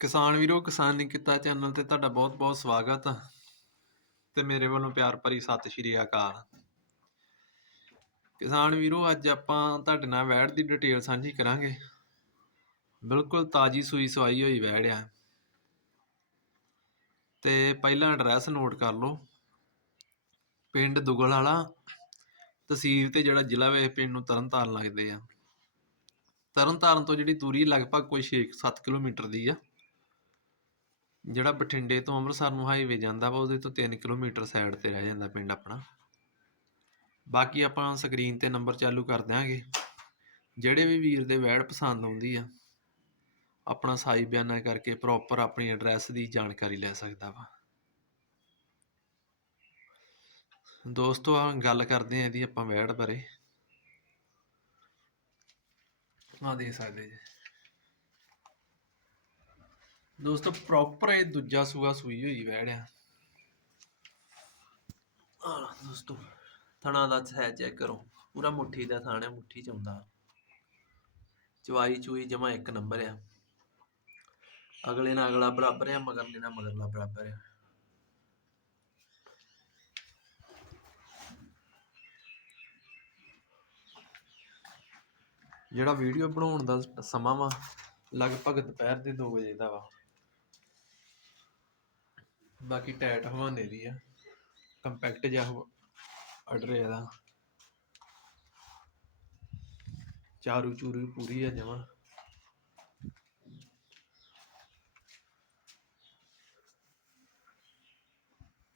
ਕਿਸਾਨ ਵੀਰੋ, ਕਿਸਾਨ ਕਿੱਤਾ ਚੈਨਲ ਤੇ ਤੁਹਾਡਾ ਬਹੁਤ-ਬਹੁਤ ਸਵਾਗਤ। ਆ ਤੇ ਮੇਰੇ ਵੱਲੋਂ ਪਿਆਰ ਭਰੀ ਸਤਿ ਸ਼੍ਰੀ ਅਕਾਲ। ਕਿਸਾਨ ਵੀਰੋ, ਅੱਜ ਆਪਾਂ ਤੁਹਾਡੇ ਨਾਲ ਵੈੜ ਦੀ ਡਿਟੇਲ ਸਾਂਝੀ ਕਰਾਂਗੇ। ਬਿਲਕੁਲ ਤਾਜੀ ਸੂਈ ਸਵਾਈ ਹੋਈ ਵੈੜ ਆ। ਤੇ ਪਹਿਲਾਂ ਐਡਰੈਸ ਨੋਟ ਕਰ ਲਓ। ਪਿੰਡ ਦੁਗਲ ਵਾਲਾ, ਤਹਿਸੀਲ ਤੇ ਜਿਹੜਾ ਜ਼ਿਲ੍ਹਾ ਵੇ ਪਿੰਡ ਨੂੰ ਤਰਨਤਾਰਨ ਲੱਗਦੇ ਆ। ਤਰਨਤਾਰਨ ਤੋਂ ਜਿਹੜੀ ਦੂਰੀ ਲਗਭਗ ਕੋਈ 6-7 ਕਿਲੋਮੀਟਰ ਦੀ ਆ। ਜਿਹੜਾ ਬਠਿੰਡੇ ਤੋਂ ਅੰਮ੍ਰਿਤਸਰ ਨੂੰ ਹਾਈਵੇ ਜਾਂਦਾ ਵਾ, ਉਹਦੇ ਤੋਂ 3 ਕਿਲੋਮੀਟਰ ਸਾਈਡ ਤੇ ਰਹਿ ਜਾਂਦਾ ਪਿੰਡ ਆਪਣਾ। ਬਾਕੀ ਆਪਾਂ ਸਕਰੀਨ ਤੇ ਨੰਬਰ ਚਾਲੂ ਕਰ ਦਿਆਂਗੇ। ਜਿਹੜੇ ਵੀ ਵੀਰ ਦੇ ਵੈੜ ਪਸੰਦ ਆਉਂਦੀ ਆ, ਆਪਣਾ ਸਾਈ ਬਿਆਨਾ ਕਰਕੇ ਪ੍ਰੋਪਰ ਆਪਣੀ ਐਡਰੈਸ ਦੀ ਜਾਣਕਾਰੀ ਲੈ ਸਕਦਾ ਵਾ। ਦੋਸਤੋ ਆ ਗੱਲ ਕਰਦੇ ਆ ਇਹਦੀ ਆਪਾਂ ਵੈੜ ਬਾਰੇ। ਆ ਦੇਖ ਸਕਦੇ ਜੀ। ਦੋਸਤੋ ਪ੍ਰੋਪਰ ਇਹ ਦੂਜਾ ਸੂਆ ਸੂਈ ਹੋਈ ਵੈੜ ਆ, ਦੋਸਤੋ, ਥਣਾ ਦਾ ਹੈ ਚੈੱਕ ਕਰੋ। ਪੂਰਾ ਮੁੱਠੀ ਦਾ ਥਾਣਾ, ਮੁੱਠੀ ਚ ਆਉਂਦਾ ਚਵਾਈ ਚੂਈ ਜਮਾ ਇੱਕ ਨੰਬਰ ਆ। ਅਗਲੇ ਨਾਲ ਅਗਲਾ ਬਰਾਬਰ ਆ, ਮਗਰਲੇ ਨਾਲ ਮਗਰਲਾ ਬਰਾਬਰ ਆ। ਜਿਹੜਾ ਵੀਡੀਓ ਬਣਾਉਣ ਦਾ ਸਮਾਂ ਵਾ, ਲਗਭਗ ਦੁਪਹਿਰ ਦੇ 2 ਵਜੇ ਦਾ ਵਾ। ਬਾਕੀ ਟਾਇਟ ਹਵਾਨੇ ਦੀ ਆ। ਕੰਪੈਕਟ ਜਿਹਾ ਆਰਡਰ ਇਹਦਾ। ਚਾਰੂ ਚੂਰੂ ਪੂਰੀ ਆ ਜਮਾ।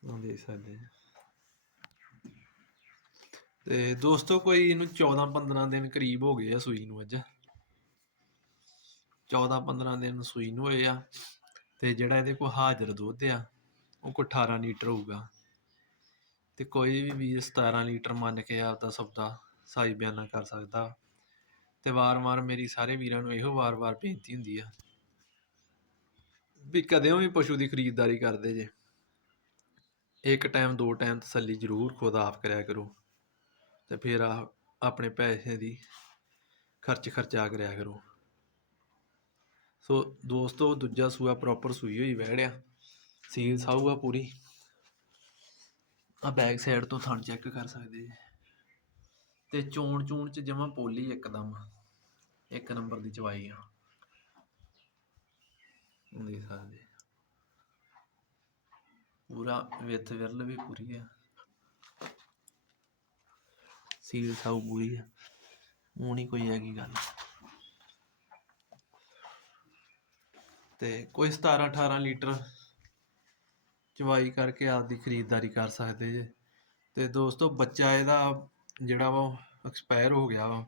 ਉਹ ਦੇਖ ਸਕਦੇ ਤੇ ਦੋਸਤੋ ਕੋਈ ਇਹਨੂੰ 14 15 ਦਿਨ ਕਰੀਬ ਹੋ ਗਏ ਆ ਸੂਈ ਨੂੰ ਅੱਜ। 14 15 ਦਿਨ ਸੂਈ ਨੂੰ ਹੋਏ ਆ। ਤੇ ਜਿਹੜਾ ਇਹਦੇ ਕੋਲ ਹਾਜ਼ਰ ਦੁੱਧ ਆ ਉਹ ਕੋ 18 ਲੀਟਰ ਹੋਊਗਾ। ਤੇ ਕੋਈ ਵੀ ਵੀਰ 17 ਲੀਟਰ ਮੰਨ ਕੇ ਆਪਦਾ ਸੌਦਾ ਸਾਈ ਬਿਆਨਾ ਕਰ ਸਕਦਾ। ਤੇ ਵਾਰ-ਵਾਰ ਮੇਰੀ ਸਾਰੇ ਵੀਰਾਂ ਨੂੰ ਇਹੋ ਵਾਰ-ਵਾਰ ਬੇਨਤੀ ਹੁੰਦੀ ਆ ਵੀ ਕਦੇ ਵੀ ਪਸ਼ੂ ਦੀ ਖਰੀਦਦਾਰੀ ਕਰਦੇ ਜੇ। ਇੱਕ ਟਾਈਮ, ਦੋ ਟਾਈਮ ਤਸੱਲੀ ਜ਼ਰੂਰ ਖੁਦ ਆਪ ਕਰਿਆ ਕਰੋ। ਤੇ ਫਿਰ ਆ ਆਪਣੇ ਪੈਸੇ ਦੀ ਖਰਚ ਖਰਚਾ ਕਰਿਆ ਕਰੋ। ਸੋ ਦੋਸਤੋ, ਦੂਜਾ ਸੂਆ ਪ੍ਰੋਪਰ ਸੂਈ ਹੋਈ ਵਹਿੜਿਆ ਸੀਲ ਸਾਊ ਆ ਪੂਰੀ। ਆ ਬੈਕ ਸਾਈਡ ਤੋਂ ਥਣ ਚੈੱਕ ਕਰ ਸਕਦੇ ਜੀ। ਤੇ ਚੋਣ ਚੂਣ ਚ ਜਮਾ ਪੋਲੀ ਇੱਕਦਮ। ਇੱਕ ਨੰਬਰ ਦੀ ਚਵਾਈ ਆ। ਦੇਖ ਸਕਦੇ। ਪੂਰਾ ਵਿੱਥ ਵਿਰਲ ਵੀ ਪੂਰੀ ਆ। ਸੀਲ ਸਾਊ ਪੂਰੀ ਆ। ਉਹ ਕੋਈ ਹੈਗੀ ਗੱਲ। ਤੇ ਕੋਈ 17 18 ਲੀਟਰ ਚਵਾਈ ਕਰਕੇ ਆਪਦੀ ਖਰੀਦਦਾਰੀ ਕਰ ਸਕਦੇ ਜੇ। ਤੇ ਦੋਸਤੋ, ਬੱਚਾ ਇਹਦਾ ਜਿਹੜਾ ਵਾ ਐਕਸਪਾਇਰ ਹੋ ਗਿਆ ਵਾ,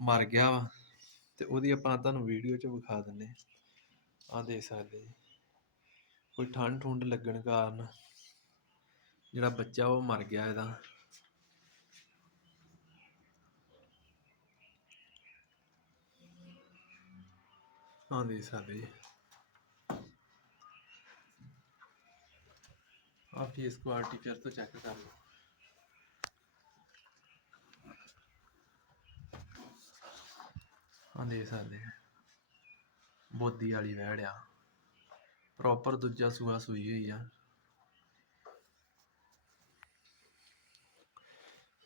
ਮਰ ਗਿਆ ਵਾ। ਤੇ ਉਹਦੀ ਆਪਾਂ ਤੁਹਾਨੂੰ ਵੀਡੀਓ 'ਚ ਵਿਖਾ ਦਿੰਨੇ ਆ ਦੇਖ ਸਕਦੇ ਜੀ। ਕੋਈ ਠੰਡ ਠੁੰਡ ਲੱਗਣ ਕਾਰਨ ਜਿਹੜਾ ਬੱਚਾ ਉਹ ਮਰ ਗਿਆ ਇਹਦਾ। ਹਾਂ ਦੇਖ ਸਕਦੇ ਜੀ। ਆ ਫੇਸ ਕੁਆਲਿਟੀ ਫਿਰ ਤੋਂ ਚੈੱਕ ਕਰ ਲਓ। ਹਾਂ ਦੇਖ ਸਕਦੇ ਆ। ਬੋਦੀ ਵਾਲੀ ਵਹਿੜ ਆ। ਪ੍ਰੋਪਰ ਦੂਜਾ ਸੂਆ ਸੂਈ ਹੋਈ ਆ।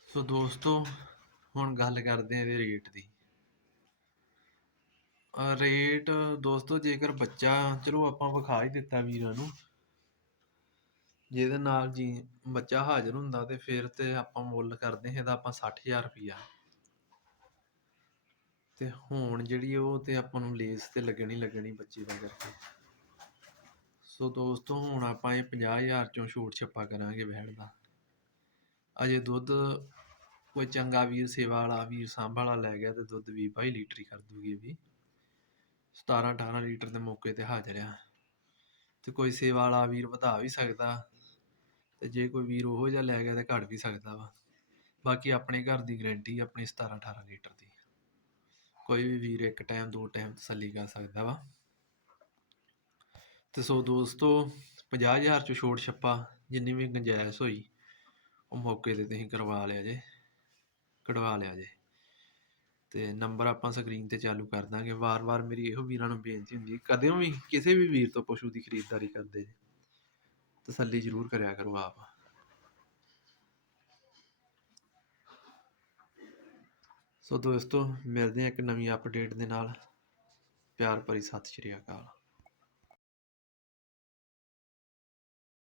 ਸੋ ਦੋਸਤੋ, ਹੁਣ ਗੱਲ ਕਰਦੇ ਆ ਇਹਦੇ ਰੇਟ ਦੀ। ਰੇਟ ਦੋਸਤੋ, ਜੇਕਰ ਬੱਚਾ, ਚਲੋ ਆਪਾਂ ਵਿਖਾ ਹੀ ਦਿੱਤਾ ਵੀਰਾਂ ਨੂੰ। ਜਿਹਦੇ ਨਾਲ ਜੀ ਬੱਚਾ ਹਾਜ਼ਰ ਹੁੰਦਾ ਤੇ ਫਿਰ ਤੇ ਆਪਾਂ ਮੁੱਲ ਕਰਦੇ ਹਾਂ ਇਹਦਾ ਆਪਾਂ 60000 ਰੁਪਈਆ ਤੇ ਹੁਣ ਜਿਹੜੀ ਉਹ ਤੇ ਆਪਾਂ ਨੂੰ ਲੇਸ ਤੇ ਲੱਗਣੀ ਲੱਗਣੀ ਬੱਚੇ ਦਾ ਕਰਕੇ। ਸੋ ਦੋਸਤੋ, ਹੁਣ ਆਪਾਂ ਇਹ 50000 ਚੋਂ ਛੋਟ ਛੱਪਾ ਕਰਾਂਗੇ ਵਹਿਣ ਦਾ। ਅਜੇ ਦੁੱਧ ਕੋਈ ਚੰਗਾ ਵੀਰ ਸੇਵਾ ਵਾਲਾ, ਵੀਰ ਸਾਂਭ ਵਾਲਾ ਲੈ ਗਿਆ ਤੇ ਦੁੱਧ 20 22 ਲੀਟਰ ਹੀ ਕਰ ਦੂਗੀ ਵੀ। 17 18 ਲੀਟਰ ਦੇ ਮੌਕੇ ਤੇ ਹਾਜ਼ਰ ਆ। ਤੇ ਕੋਈ ਸੇਵਾ ਵਾਲਾ ਵੀਰ ਵਧਾ ਵੀ ਸਕਦਾ। ਤੇ ਜੇ ਕੋਈ ਵੀਰ ਉਹੋ ਜਿਹਾ ਲੈ ਗਿਆ ਤੇ ਘਟ ਵੀ ਸਕਦਾ ਵਾ। ਬਾਕੀ ਆਪਣੇ ਘਰ ਦੀ ਗਰੰਟੀ ਆਪਣੀ 17 18 ਲੀਟਰ ਦੀ। ਕੋਈ ਵੀ ਵੀਰ ਇੱਕ ਟਾਈਮ ਦੋ ਟਾਈਮ ਤਸੱਲੀ ਕਰ ਸਕਦਾ ਵਾ। ਤੇ ਸੋ ਦੋਸਤੋ 50000 ਚ ਛੋਟ ਛੱਪਾ ਜਿੰਨੀ ਵੀ ਗੁੰਜਾਇਸ਼ ਹੋਈ, ਉਹ ਮੌਕੇ ਤੇ ਤੁਸੀਂ ਕਰਵਾ ਲਿਆ ਜੇ। ਕਢਵਾ ਲਿਆ ਜੇ। ਤੇ ਨੰਬਰ ਆਪਾਂ ਸਕਰੀਨ ਤੇ ਚਾਲੂ ਕਰ ਦਾਂਗੇ। ਵਾਰ-ਵਾਰ ਮੇਰੀ ਇਹੋ ਵੀਰਾਂ ਨੂੰ ਬੇਨਤੀ ਹੁੰਦੀ ਹੈ, ਕਦੇ ਵੀ ਕਿਸੇ ਵੀ ਵੀਰ ਤੋਂ ਪਸ਼ੂ ਦੀ ਖਰੀਦਦਾਰੀ ਕਰਦੇ ਜੇ। ਤਸੱਲੀ ਜ਼ਰੂਰ ਕਰਿਆ ਕਰੋ ਆਪ। ਸੋ ਦੋਸਤੋ, ਮਿਲਦੇ ਹਾਂ ਇੱਕ ਨਵੀਂ ਅਪਡੇਟ ਦੇ ਨਾਲ। ਪਿਆਰ ਭਰੀ ਸਤਿ ਸ਼੍ਰੀ ਅਕਾਲ।